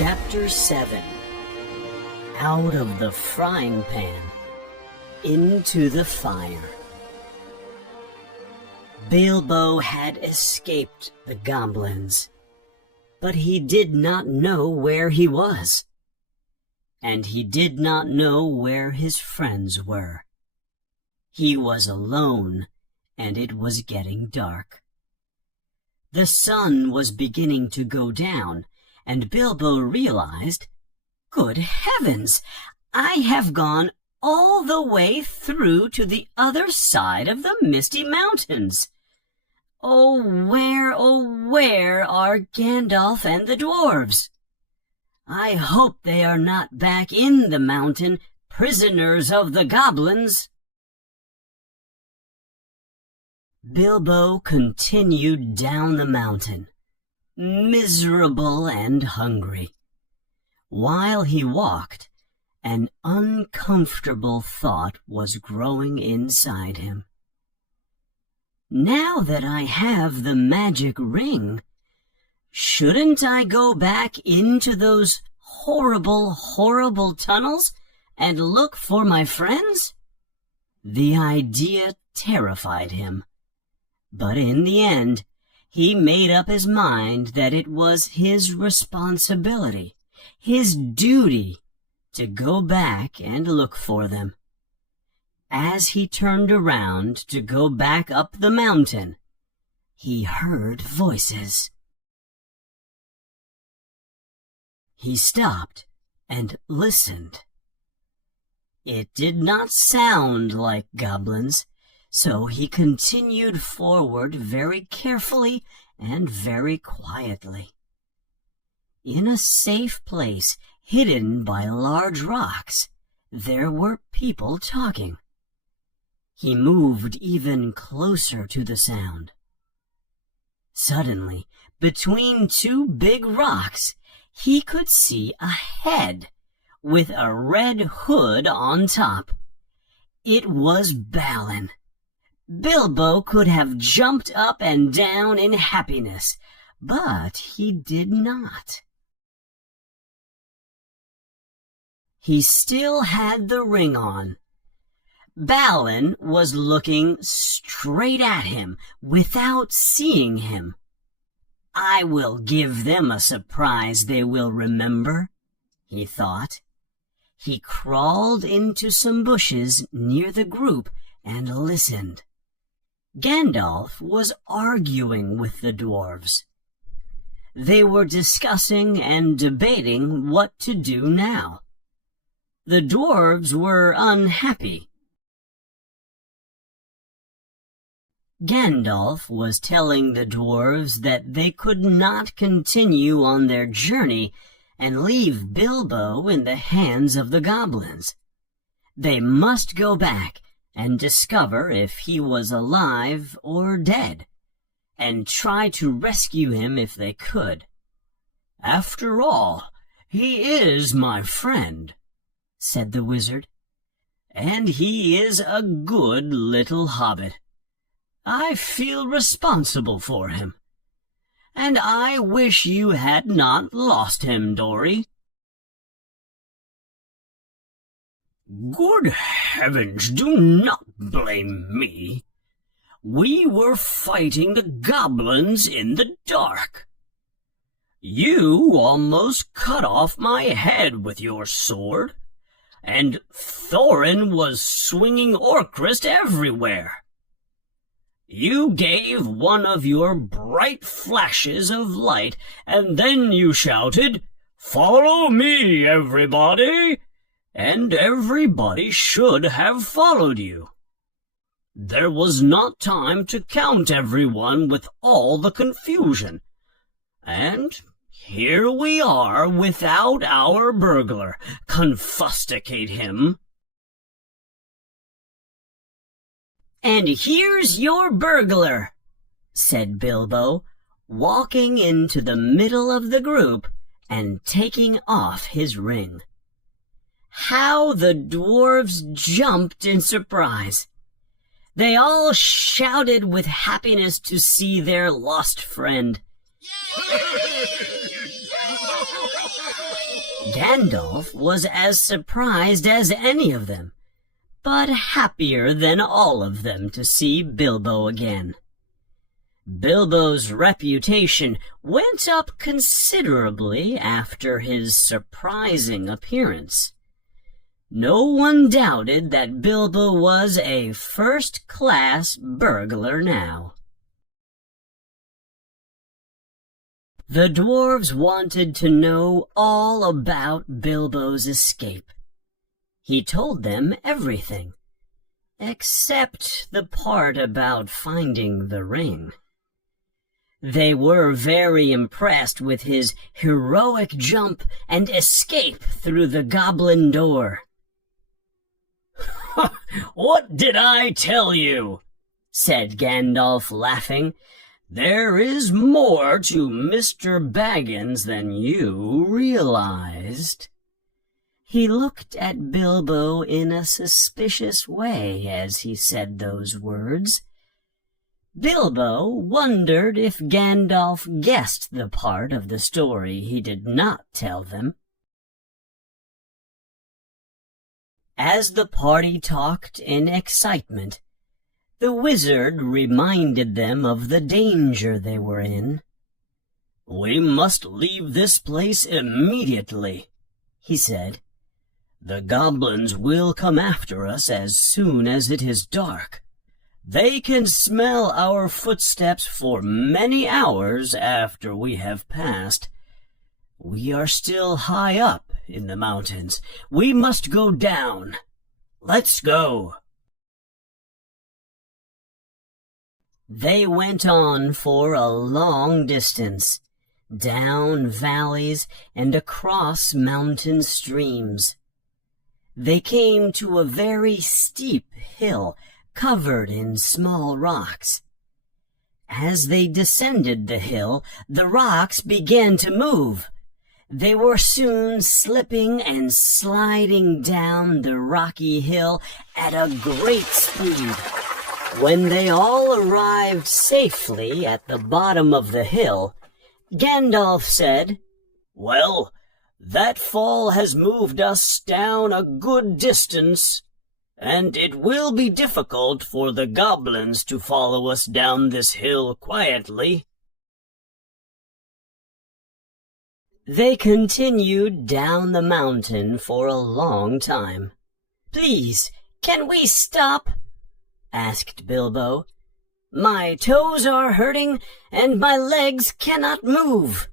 Chapter 7. Out of the frying pan, into the fire. Bilbo had escaped the goblins, but he did not know where he was, and he did not know where his friends were. He was alone, and it was getting dark. The sun was beginning to go down, and Bilbo realized, "Good heavens! I have gone all the way through to the other side of the Misty Mountains. Oh, where are Gandalf and the dwarves? I hope they are not back in the mountain, prisoners of the goblins." Bilbo continued down the mountain, miserable and hungry. While he walked, an uncomfortable thought was growing inside him. Now that I have the magic ring, shouldn't I go back into those horrible tunnels and look for my friends? The idea terrified him, but in the end, he made up his mind that it was his responsibility, his duty, to go back and look for them. As he turned around to go back up the mountain, he heard voices. He stopped and listened. It did not sound like goblins, so he continued forward very carefully and very quietly. In a safe place, hidden by large rocks, there were people talking. He moved even closer to the sound. Suddenly, between two big rocks, he could see a head with a red hood on top. It was Balin. Bilbo could have jumped up and down in happiness, but he did not. He still had the ring on. Balin was looking straight at him without seeing him. "I will give them a surprise they will remember," he thought. He crawled into some bushes near the group and listened. Gandalf was arguing with the dwarves. They were discussing and debating what to do now. The dwarves were unhappy. Gandalf was telling the dwarves that they could not continue on their journey and leave Bilbo in the hands of the goblins. They must go back and discover if he was alive or dead, and try to rescue him if they could. "After all, he is my friend," said the wizard, "and he is a good little hobbit. I feel responsible for him, and I wish you had not lost him, Dory." "Good heavens, do not blame me. We were fighting the goblins in the dark. You almost cut off my head with your sword, and Thorin was swinging Orcrist everywhere. You gave one of your bright flashes of light, and then you shouted, 'Follow me, everybody!' And everybody should have followed you. There was not time to count everyone with all the confusion. And here we are without our burglar. Confusticate him." "And here's your burglar," said Bilbo, walking into the middle of the group and taking off his ring. How the dwarves jumped in surprise! They all shouted with happiness to see their lost friend. Gandalf was as surprised as any of them, but happier than all of them to see Bilbo again. Bilbo's reputation went up considerably after his surprising appearance. No one doubted that Bilbo was a first-class burglar now. The dwarves wanted to know all about Bilbo's escape. He told them everything, except the part about finding the ring. They were very impressed with his heroic jump and escape through the goblin door. "What did I tell you?" said Gandalf, laughing. "There is more to Mr. Baggins than you realized." He looked at Bilbo in a suspicious way as he said those words. Bilbo wondered if Gandalf guessed the part of the story he did not tell them. As the party talked in excitement, the wizard reminded them of the danger they were in. "We must leave this place immediately," he said. "The goblins will come after us as soon as it is dark. They can smell our footsteps for many hours after we have passed. We are still high up in the mountains. We must go down. Let's go." They went on for a long distance, down valleys and across mountain streams. They came to a very steep hill covered in small rocks. As they descended the hill, the rocks began to move. They were soon slipping and sliding down the rocky hill at a great speed. When they all arrived safely at the bottom of the hill, Gandalf said, "Well, that fall has moved us down a good distance, and it will be difficult for the goblins to follow us down this hill quietly." They continued down the mountain for a long time. "Please, can we stop?" asked Bilbo. "My toes are hurting, and my legs cannot move,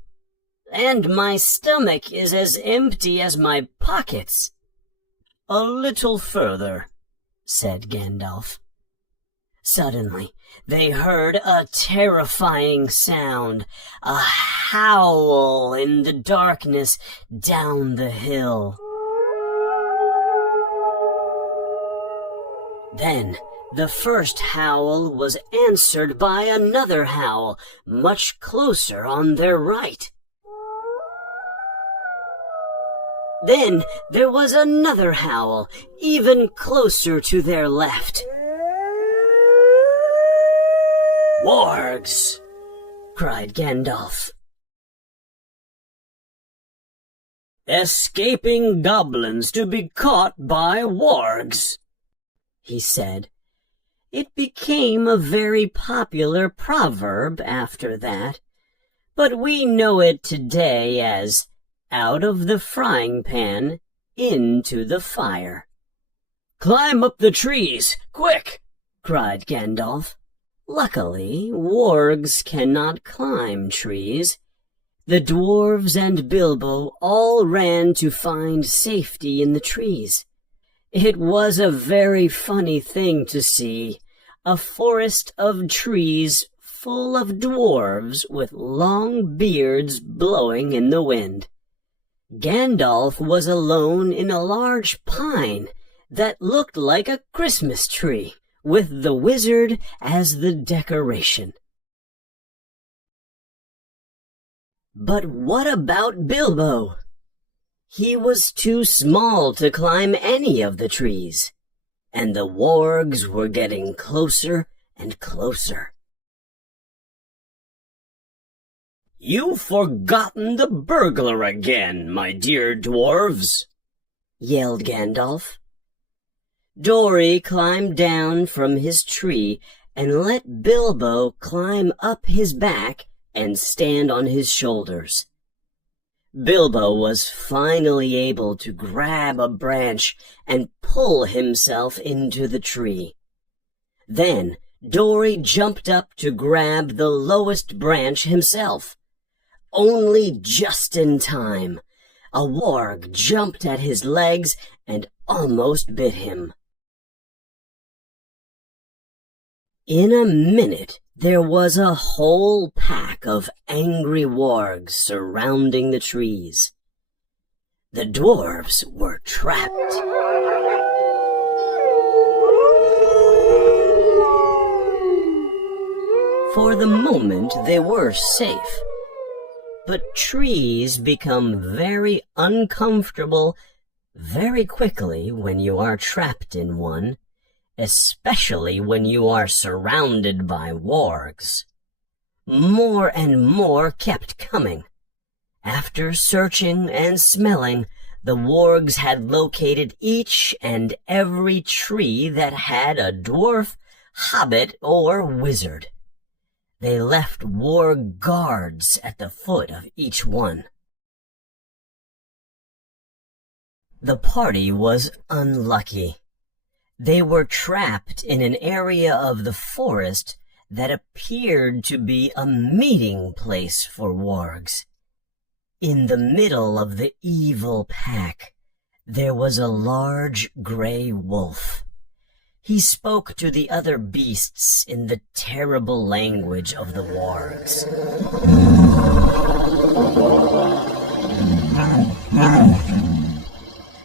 and my stomach is as empty as my pockets." "A little further," said Gandalf. Suddenly, they heard a terrifying sound, a howl in the darkness down the hill. Then the first howl was answered by another howl, much closer on their right. Then there was another howl, even closer to their left. "Wargs!" cried Gandalf. "Escaping goblins to be caught by wargs," he said. It became a very popular proverb after that, but we know it today as "out of the frying pan into the fire." "Climb up the trees, quick!" cried Gandalf. Luckily, wargs cannot climb trees. The dwarves and Bilbo all ran to find safety in the trees. It was a very funny thing to see, a forest of trees full of dwarves with long beards blowing in the wind. Gandalf was alone in a large pine that looked like a Christmas tree, with the wizard as the decoration. But what about Bilbo? He was too small to climb any of the trees, and the wargs were getting closer and closer. You've forgotten the burglar again, my dear dwarves, yelled Gandalf. Dory climbed down from his tree and let Bilbo climb up his back and stand on his shoulders. Bilbo was finally able to grab a branch and pull himself into the tree. Then Dory jumped up to grab the lowest branch himself. Only just in time. A warg jumped at his legs and almost bit him. In a minute, there was a whole pack of angry wargs surrounding the trees. The dwarves were trapped. For the moment, they were safe. But trees become very uncomfortable very quickly when you are trapped in one, especially when you are surrounded by wargs. More and more kept coming. After searching and smelling, the wargs had located each and every tree that had a dwarf, hobbit, or wizard. They left warg guards at the foot of each one. The party was unlucky. They were trapped in an area of the forest that appeared to be a meeting place for wargs. In the middle of the evil pack, there was a large gray wolf. He spoke to the other beasts in the terrible language of the wargs.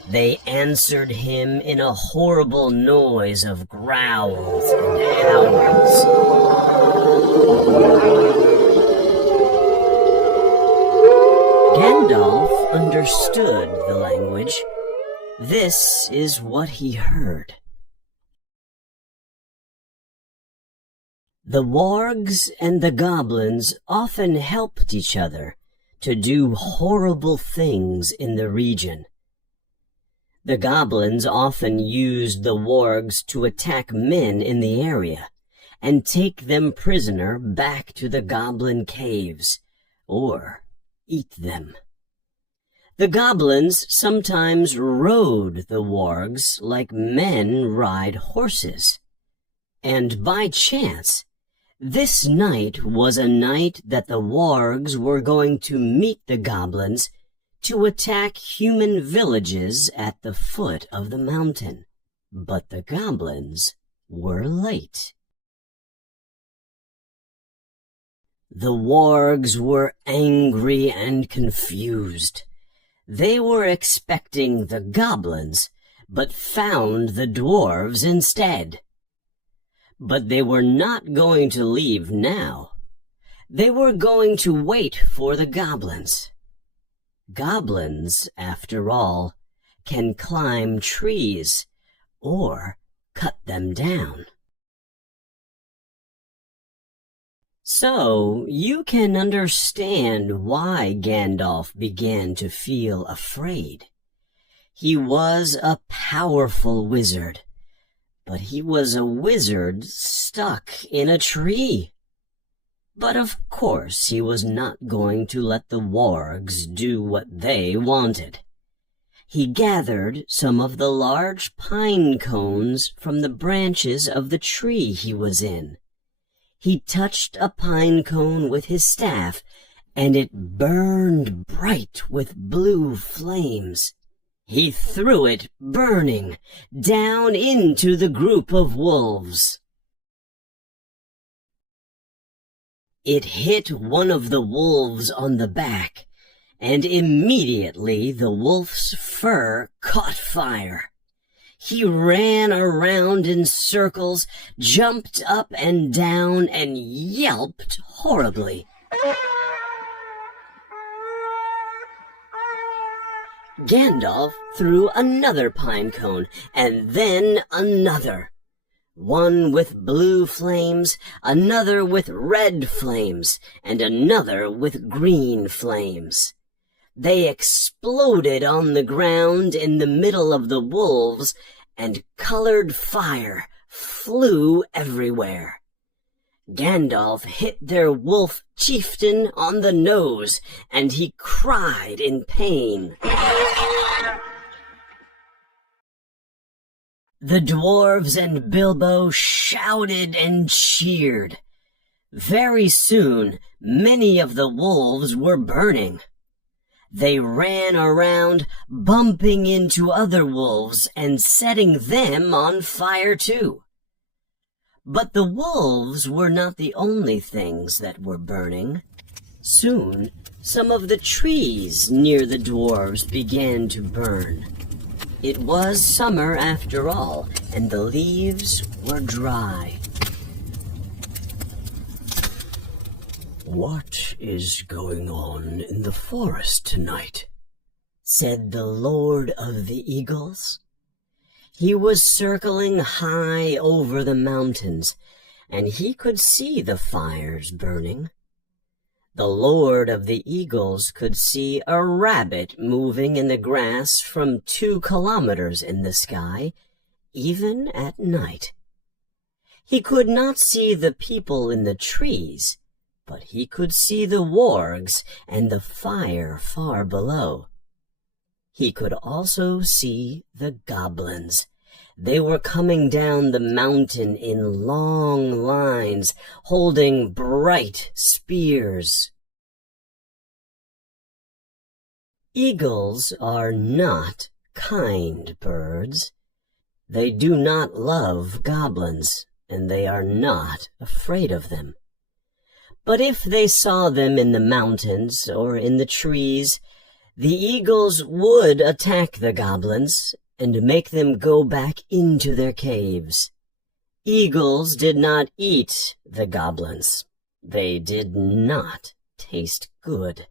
They answered him in a horrible noise of growls and howls. Gandalf understood the language. This is what he heard. The wargs and the goblins often helped each other to do horrible things in the region. The goblins often used the wargs to attack men in the area and take them prisoner back to the goblin caves, or eat them. The goblins sometimes rode the wargs like men ride horses. And by chance, this night was a night that the wargs were going to meet the goblins to attack human villages at the foot of the mountain. But the goblins were late. The wargs were angry and confused. They were expecting the goblins, but found the dwarves instead. But they were not going to leave now. They were going to wait for the goblins. Goblins, after all, can climb trees or cut them down. So you can understand why Gandalf began to feel afraid. He was a powerful wizard, but he was a wizard stuck in a tree. But of course he was not going to let the wargs do what they wanted. He gathered some of the large pine cones from the branches of the tree he was in. He touched a pine cone with his staff, and it burned bright with blue flames. He threw it, burning, down into the group of wolves. It hit one of the wolves on the back, and immediately the wolf's fur caught fire. He ran around in circles, jumped up and down, and yelped horribly. Gandalf threw another pine cone, and then another. one with blue flames, another with red flames, and another with green flames. They exploded on the ground in the middle of the wolves, and colored fire flew everywhere. Gandalf hit their wolf chieftain on the nose, and he cried in pain. The dwarves and Bilbo shouted and cheered. Very soon, many of the wolves were burning. They ran around, bumping into other wolves and setting them on fire too. But the wolves were not the only things that were burning. Soon, some of the trees near the dwarves began to burn. It was summer after all, and the leaves were dry. "What is going on in the forest tonight?" said the Lord of the Eagles. He was circling high over the mountains, and he could see the fires burning. The Lord of the Eagles could see a rabbit moving in the grass from 2 kilometers in the sky, even at night. He could not see the people in the trees, but he could see the wargs and the fire far below. He could also see the goblins. They were coming down the mountain in long lines, holding bright spears. Eagles are not kind birds. They do not love goblins, and they are not afraid of them. But if they saw them in the mountains or in the trees, the eagles would attack the goblins and make them go back into their caves. Eagles did not eat the goblins. They did not taste good.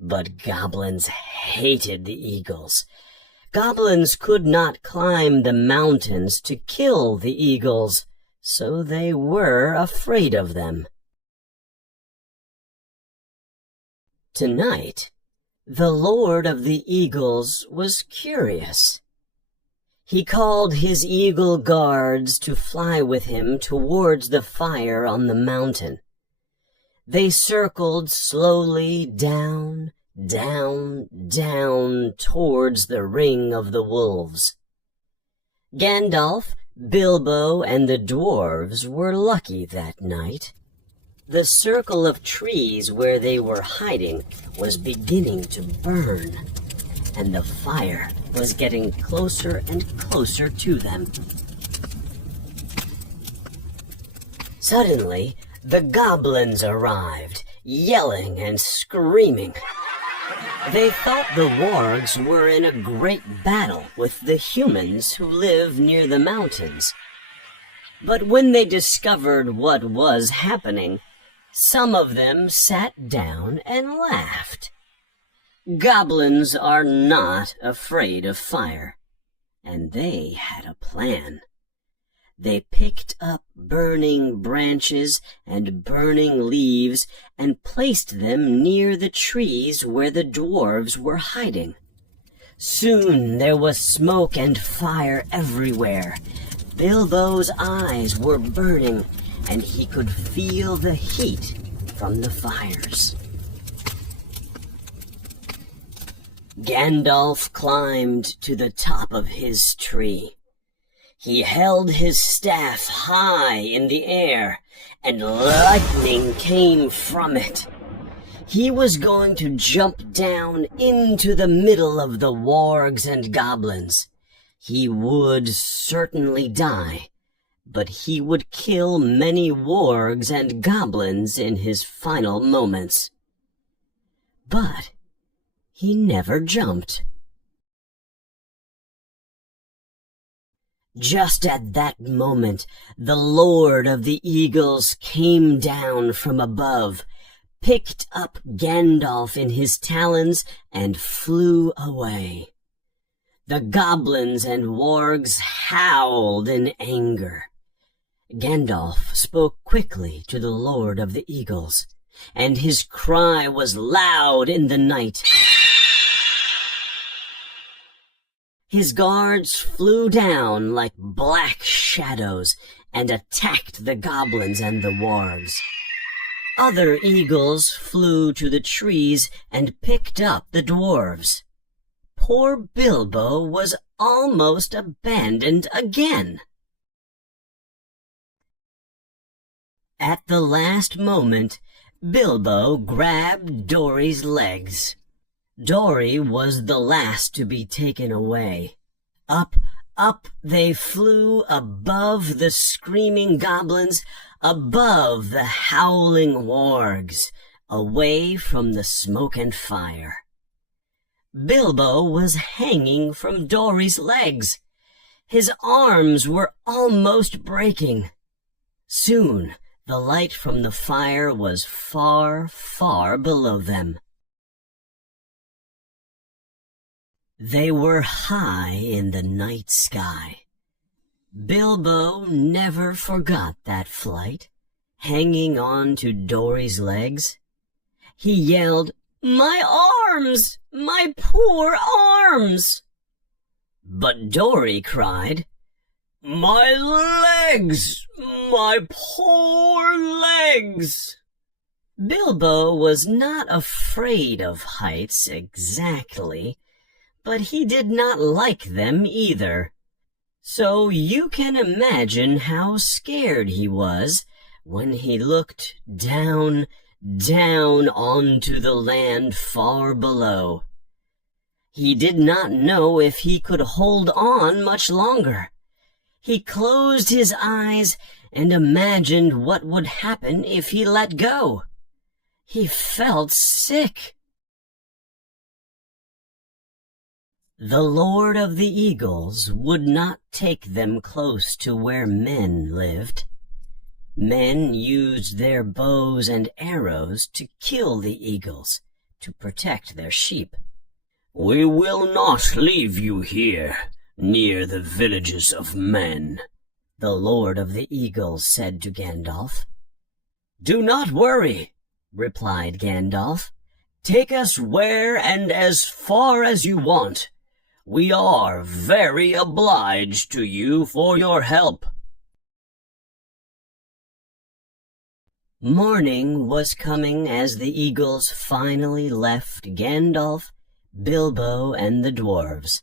But goblins hated the eagles. Goblins could not climb the mountains to kill the eagles, so they were afraid of them. Tonight, the Lord of the Eagles was curious. He called his eagle guards to fly with him towards the fire on the mountain. They circled slowly down, down, down towards the ring of the wolves. Gandalf, Bilbo, and the dwarves were lucky that night. The circle of trees where they were hiding was beginning to burn, and the fire was getting closer and closer to them. Suddenly, the goblins arrived, yelling and screaming. They thought the wargs were in a great battle with the humans who live near the mountains. But when they discovered what was happening, some of them sat down and laughed. Goblins are not afraid of fire, and they had a plan. They picked up burning branches and burning leaves and placed them near the trees where the dwarves were hiding. Soon there was smoke and fire everywhere. Bilbo's eyes were burning, and he could feel the heat from the fires. Gandalf climbed to the top of his tree. He held his staff high in the air, and lightning came from it. He was going to jump down into the middle of the wargs and goblins. He would certainly die, but he would kill many wargs and goblins in his final moments. But he never jumped. Just at that moment, the Lord of the Eagles came down from above, picked up Gandalf in his talons, and flew away. The goblins and wargs howled in anger. Gandalf spoke quickly to the Lord of the Eagles, and his cry was loud in the night. His guards flew down like black shadows and attacked the goblins and the wargs. Other eagles flew to the trees and picked up the dwarves. Poor Bilbo was almost abandoned again. At the last moment, Bilbo grabbed Dory's legs. Dory was the last to be taken away. Up, up they flew above the screaming goblins, above the howling wargs, away from the smoke and fire. Bilbo was hanging from Dory's legs. His arms were almost breaking. Soon, the light from the fire was far, far below them. They were high in the night sky. Bilbo never forgot that flight, hanging on to Dory's legs. He yelled, "My arms! My poor arms!" But Dory cried, "My legs! My poor legs!" Bilbo was not afraid of heights exactly, but he did not like them either. So you can imagine how scared he was when he looked down, down onto the land far below. He did not know if he could hold on much longer. He closed his eyes and imagined what would happen if he let go. He felt sick. The Lord of the Eagles would not take them close to where men lived. Men used their bows and arrows to kill the eagles, to protect their sheep. "We will not leave you here, near the villages of men," the Lord of the Eagles said to Gandalf. "Do not worry," replied Gandalf. "Take us where and as far as you want. We are very obliged to you for your help." Morning was coming as the eagles finally left Gandalf, Bilbo, and the dwarves.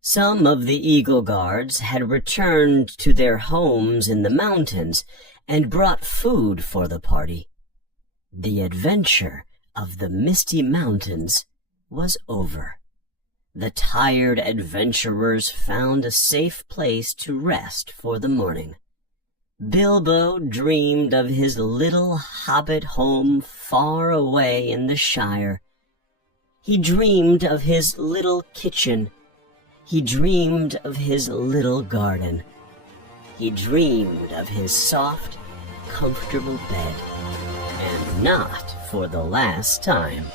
Some of the eagle guards had returned to their homes in the mountains and brought food for the party. The adventure of the Misty Mountains was over. The tired adventurers found a safe place to rest for the morning. Bilbo dreamed of his little hobbit home far away in the Shire. He dreamed of his little kitchen. He dreamed of his little garden. He dreamed of his soft, comfortable bed. And not for the last time.